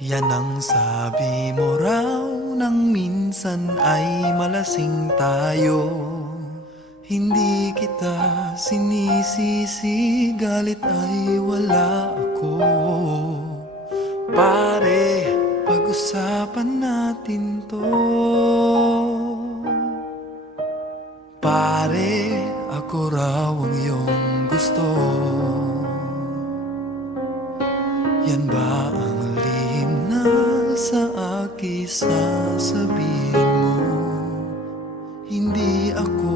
Yan ang sabi mo raw nang minsan ay malasing tayo. Hindi kita sinisisi, galit ay wala ako. Pare, pag-usapan natin to. Pare, ako raw ang iyong gusto. Yan ba ang lihim na sa akin sasabihin mo? Hindi ako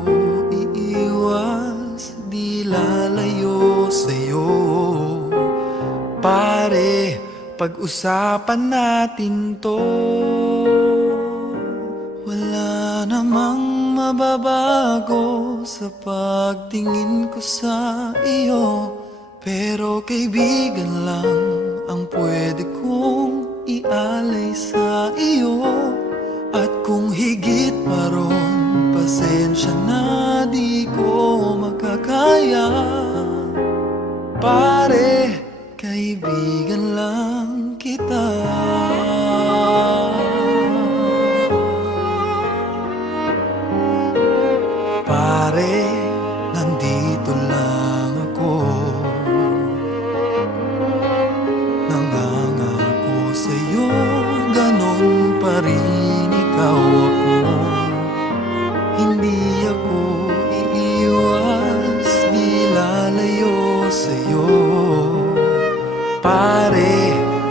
iiwas, di lalayo sa'yo. Pare, pag-usapan natin to. Wala namang mababago sa pagtingin ko sa iyo, pero kaibigan lang ang pwede kong ialay sa iyo. At kung higit pa ron, pasensya na di ko makakaya. Pare, kaibigan lang kita. Pare, nandito lang ako. Nangangako sa'yo, ganon pa rin ikaw ako. Hindi ako iiwas, di lalayo sa'yo. Pare,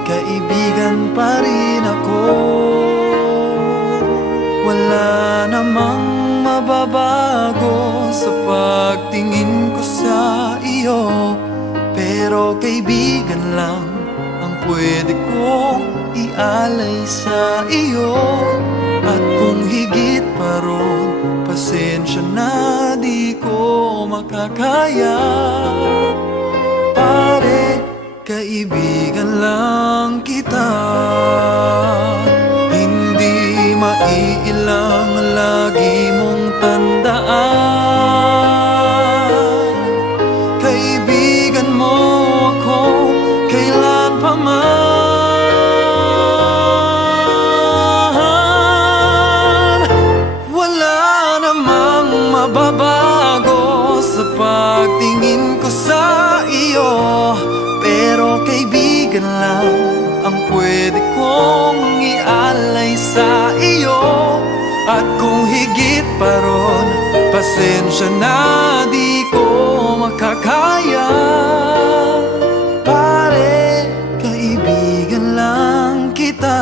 kaibigan pa rin ako. Wala namang mababago sa pagtingin ko sa iyo, pero kaibigan lang ang pwede kong ialay sa iyo. At kung higit pa ron, pasensya na di ko makakaya. Pare, kaibigan lang kita. Hindi maiilang lagi mong tandaan. Kaibigan mo ako kailan pa man. Wala namang mababago sa pagtingin ko sa iyo, pero kaibigan lang ang pwede kong ialay sa iyo. At kung higit pa ron, pasensya na di ko makakaya. Pare, kaibigan lang kita.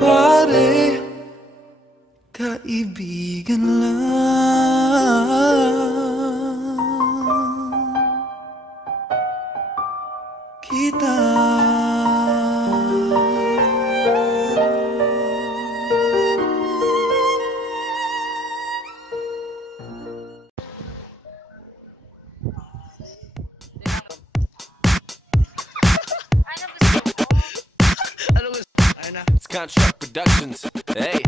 Pare, kaibigan lang kita. It's Contract Productions. Hey.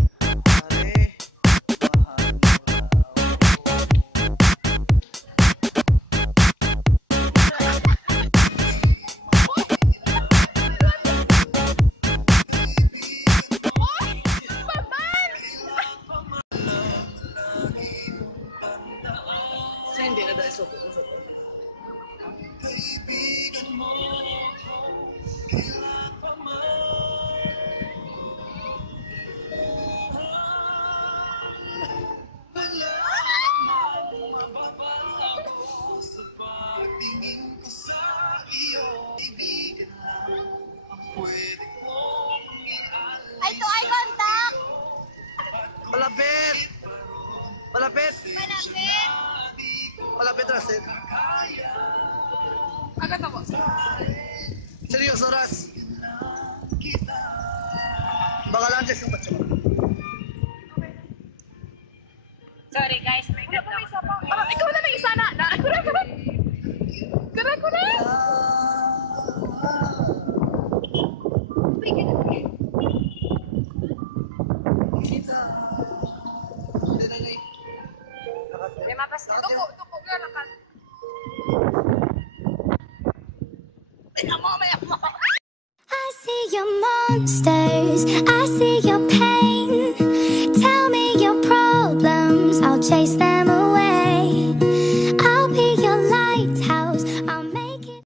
Hindi na dahil usok. Ay, to eye contact! Malapit! Malapit! Malapit! Malapit, Rasid. Agad ako. Seryoso, Ras. Baka lang check yung patsa mo. Sorry guys, may isa pa. Parang ikaw na may isa na. Kunan! Uy, ganun. May mapas na. Tuko, galakan. monsters. I see your